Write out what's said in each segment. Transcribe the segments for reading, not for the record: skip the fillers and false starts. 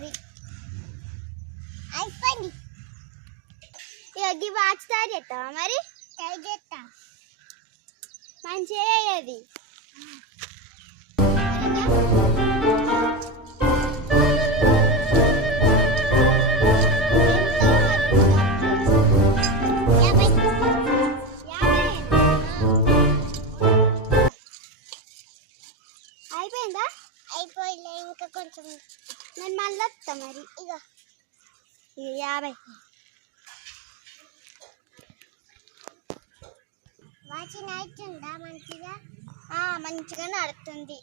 మరి అయిపోయింది. ఇక వాచ్ తయారు చేస్తావా మరి? తయారు చేస్తా. మంచిగా అది అయిపోయిందా? అయిపోయింది, ఇంకా కొంచెం. నేను మళ్ళీ వస్తా మరి. ఇక 50 వాచ్ నడుతుందా మంచిగా? మంచిగా నడుతుంది.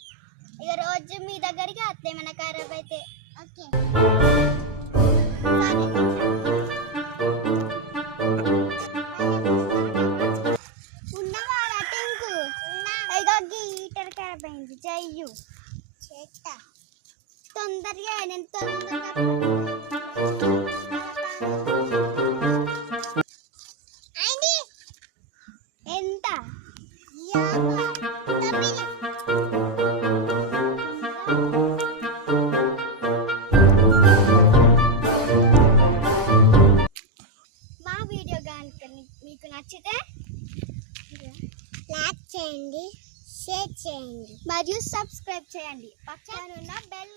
ఇక రోజు మీ దగ్గరికి వస్తే మన ఖరాబ్ అయితే. ఓకే ఉన్నవాడా టింకు? ఇక హీటర్ ఖరాబ్ అయింది, చెయ్యు చేస్తా తొందరగా. నేను తొందరగా ఎంత మా వీడియో కనుక మీకు నచ్చితే లైక్ చేయండి, షేర్ చేయండి మరియు సబ్స్క్రైబ్ చేయండి. పక్కన ఉన్న బెల్